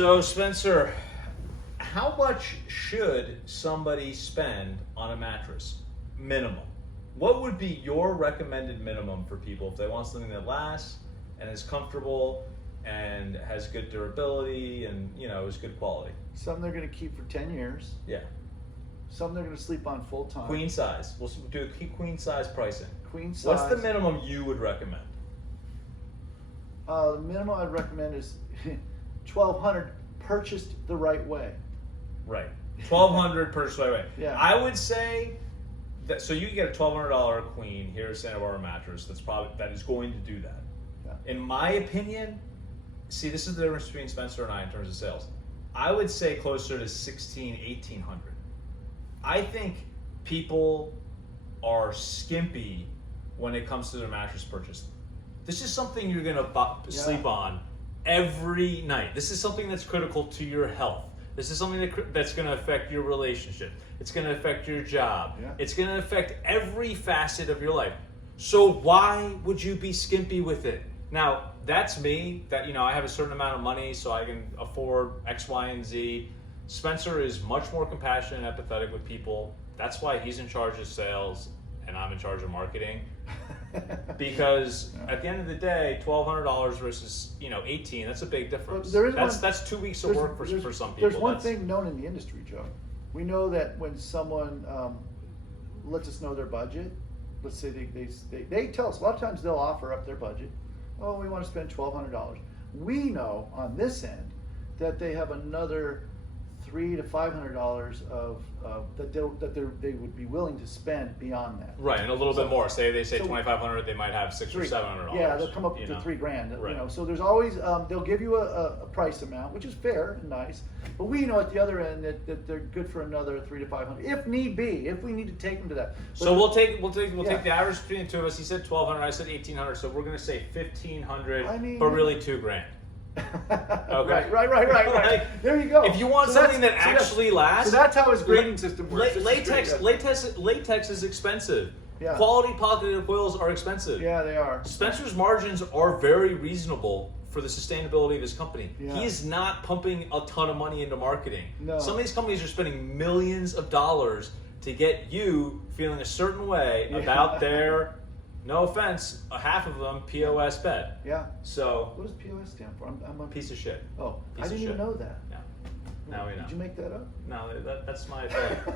So Spencer, how much should somebody spend on a mattress? Minimum. What would be your recommended minimum for people if they want something that lasts and is comfortable and has good durability and is good quality? Something they're going to keep for 10 years. Yeah. Something they're going to sleep on full time. Queen size. We'll do queen size pricing. Queen size. What's the minimum you would recommend? The minimum I'd recommend is $1,200 purchased the right way. Right. $1,200 purchased the right way. Yeah. I would say that, so you can get a $1,200 queen here at Santa Barbara Mattress that is going to do that. Yeah. In my opinion, see, this is the difference between Spencer and I in terms of sales. I would say closer to $1,600, $1,800. I think people are skimpy when it comes to their mattress purchase. This is something you're gonna sleep on every night. This is something that's critical to your health. This is something that's gonna affect your relationship. It's gonna affect your job. Yeah. It's gonna affect every facet of your life. So why would you be skimpy with it? Now, that's me, that I have a certain amount of money so I can afford X, Y, and Z. Spencer is much more compassionate and empathetic with people. That's why he's in charge of sales and I'm in charge of marketing. Because at the end of the day, $1,200 versus $18, that's a big difference. That's 2 weeks of work for some people. There's one thing known in the industry, Joe. We know that when someone lets us know their budget, let's say they tell us, a lot of times they'll offer up their budget. Oh, we want to spend $1,200. We know on this end that they have another $300 to $500 of that they would be willing to spend beyond that. Right, and a little bit more. Say $2,500, they might have $600 or $700. Yeah, they'll come up to $3,000. Right. So there's always they'll give you a price amount, which is fair and nice. But we know at the other end that they're good for another $300 to $500 if need be, if we need to take them to that. But so we'll take the average between the two of us. He said $1,200, I said $1,800. So we're going to say $1,500, but really $2,000. Okay. Right. There you go. If you want something that actually lasts, so that's how his grading system works. Latex is expensive. Yeah. Quality polyethylene foils are expensive. Yeah, they are. Spencer's margins are very reasonable for the sustainability of his company. Yeah. He is not pumping a ton of money into marketing. No. Some of these companies are spending millions of dollars to get you feeling a certain way about their, no offense, half of them POS bed. Yeah. So what does POS stand for? I'm a piece of shit. Oh, Piece I didn't even know that. Yeah. Now we know. Did you make that up? No, that's my thing.